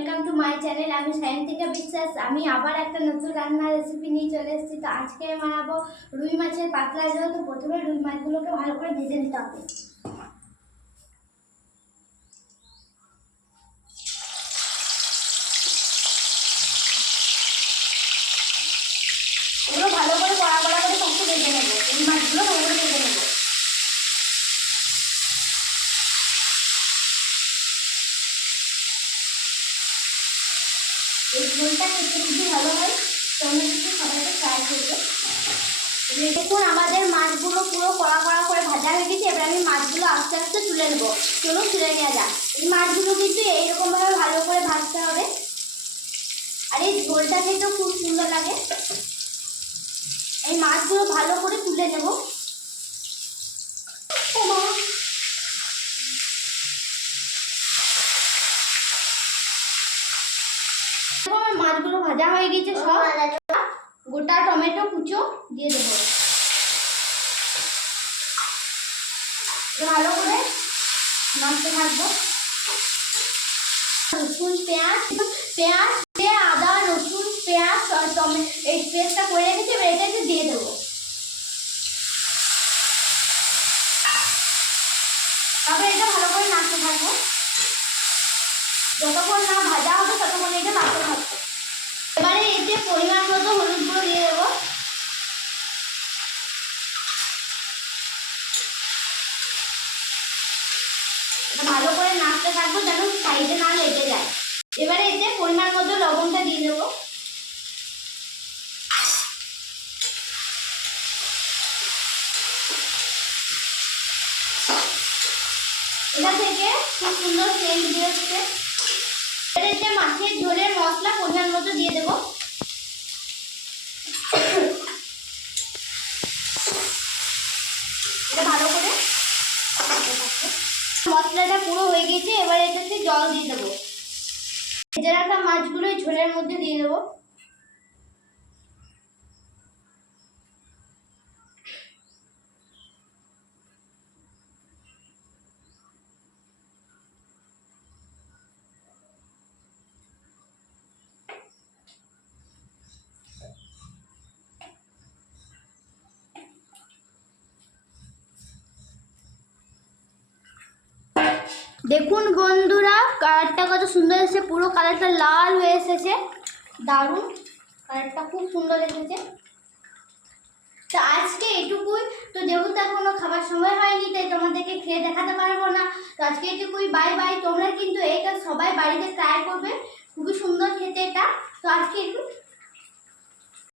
Welcome to my channel. আমি সায়ন্তিকা বিশ্বাস। আমি আবার একটা নতুন রান্নার রেসিপি নিয়ে চলে এসেছি। তো আজকে আমি বানাবো রুই মাছের পাতলা ঝোল। তো প্রথমে রুই মাছগুলোকে ভালো করে ভেজে নিতে হবে। এগুলো ভালো করে কড়া কড়া করে সবকে ভেজে নেবো। রুই মাছগুলো ভালো করে ভেজে নেবো। এই ঝোলটা খেতে খুবই ভালো হয়। তোমরা কিন্তু সবাইকে ট্রাই করবে। দেখুন আমাদের মাছগুলো পুরো কড়া কড়া করে ভাজা হয়ে গেছে। এবার আমি মাছগুলো আস্তে আস্তে তুলে নেবো। চলুন তুলে নেওয়া যাক। এই মাছগুলো কিন্তু এইরকমভাবে ভালো করে ভাজতে হবে। আর এই ঝোলটা খেতেও খুব সুন্দর লাগে। এই মাছগুলো ভালো করে তুলে নেব। মাছগুলো ভাজা হয়ে গেছে সব। গোটা টমেটো কুচো দিয়ে দেবো। ভালো করে নাড়তে থাকবো। রসুন পেঁয়াজ দিয়ে আদা রসুন পেঁয়াজ আর টমেটো এই পেস্টটা করে রেখেছি। এবার এটা একটু দিয়ে দেবো। তারপরে এটা ভালো করে নাড়তে থাকবো। যতক্ষণ না ভাজা হবে ততক্ষণ এটা নাড়তে থাকবো। এবারে এতে পরিমাণ মতো হলুদ গুঁড়ো দিয়ে দেবো। ভালো করে নাড়তে থাকবো যেন সাইডে না লেগে যায়। এবারে এতে পরিমাণ মতো লবণটা দিয়ে দেবো। এটা থেকে খুব সুন্দর সেন্ট বেরোচ্ছে। এবারে এতে মাছের ঝোলের মশলা পরিমাণ মতো দিয়ে দেবো। এটা ভালো করে মশলাটা পুরো হয়ে গেছে। এবারে এটাতে জল দিয়ে দেবো। ভেজে রাখা মাছগুলো এই ঝোলের মধ্যে দিয়ে দেবো। দেখুন বন্ধুরা, কালারটা কত সুন্দর এসেছে। পুরো কালারটা লাল হয়ে এসেছে। দারুণ কালারটা, খুব সুন্দর এসেছে। তো আজকে এটুকুই। তো যেহেতু এখনো খাবার সময় হয়নি তাই তোমাদেরকে খেয়ে দেখাতে পারবো না। তো আজকে এটুকুই, বাই বাই। তোমরা কিন্তু এটা সবাই বাড়িতে ট্রাই করবে, খুবই সুন্দর খেতে এটা। তো আজকে একটু